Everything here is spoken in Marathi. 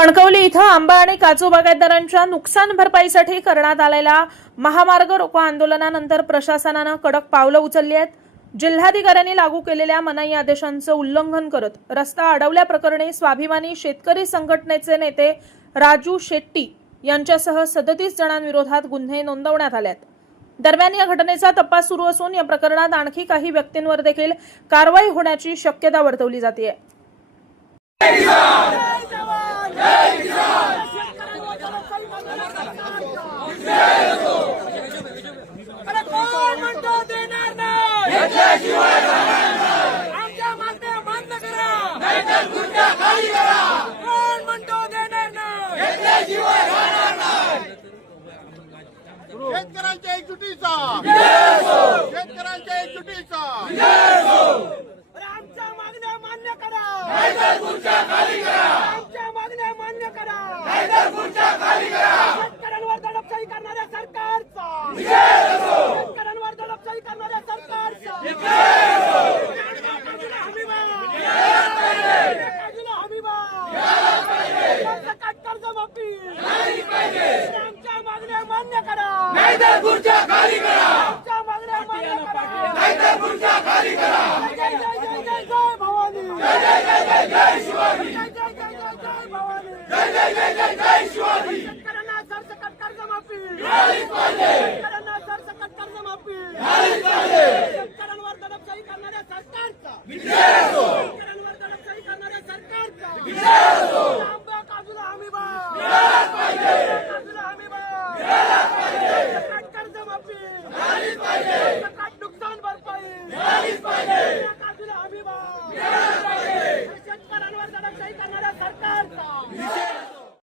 कणकवली इथं आंबा आणि काजू बागायतदारांच्या नुकसान भरपाईसाठी करण्यात आलेल्या महामार्ग रोको आंदोलनानंतर प्रशासनानं कडक पावलं उचलली आहेत। जिल्हाधिकाऱ्यांनी लागू केलेल्या मनाई आदेशांचं उल्लंघन करत रस्ता अडवल्याप्रकरणी स्वाभिमानी शेतकरी संघटनेचे नेते राजू शेट्टी यांच्यासह 37 जणांविरोधात गुन्हे नोंदवण्यात आले आहेत। दरम्यान या घटनेचा तपास सुरू असून या प्रकरणात आणखी काही व्यक्तींवर देखील कारवाई होण्याची शक्यता वर्तवली जाते। शेतकऱ्यांच्या एकजुटीचा शेतकऱ्यांच्या एकजुटीचा आमच्या मागण्या मान्य करा, आमच्या मागण्या मान्य करा, शेतकऱ्यांवर दडपशाही करणाऱ्या सरकारचा, शेतकऱ्यांवर दडपशाही करणाऱ्या सरकारचा कर्जमाफी आमच्या मागण्या मान्य करा, आमच्या मागण्या मान्य करा, जय जय जय जय जय भवानी, जय जय जय जय जय शिवाजी, जय जय जय जय जय भवानी, जय जय जय जय जय शिवाजी। शेतकऱ्यांना सरसकट कर्जमाफी मिळालीच पाहिजे, शेतकऱ्यांना सरसकट कर्जमाफी मिळालीच पाहिजे, शेतकऱ्यांवर दडपशाही करणाऱ्या सरकारचा, शेतकऱ्यांवर दडपशाही करणाऱ्या सरकारचा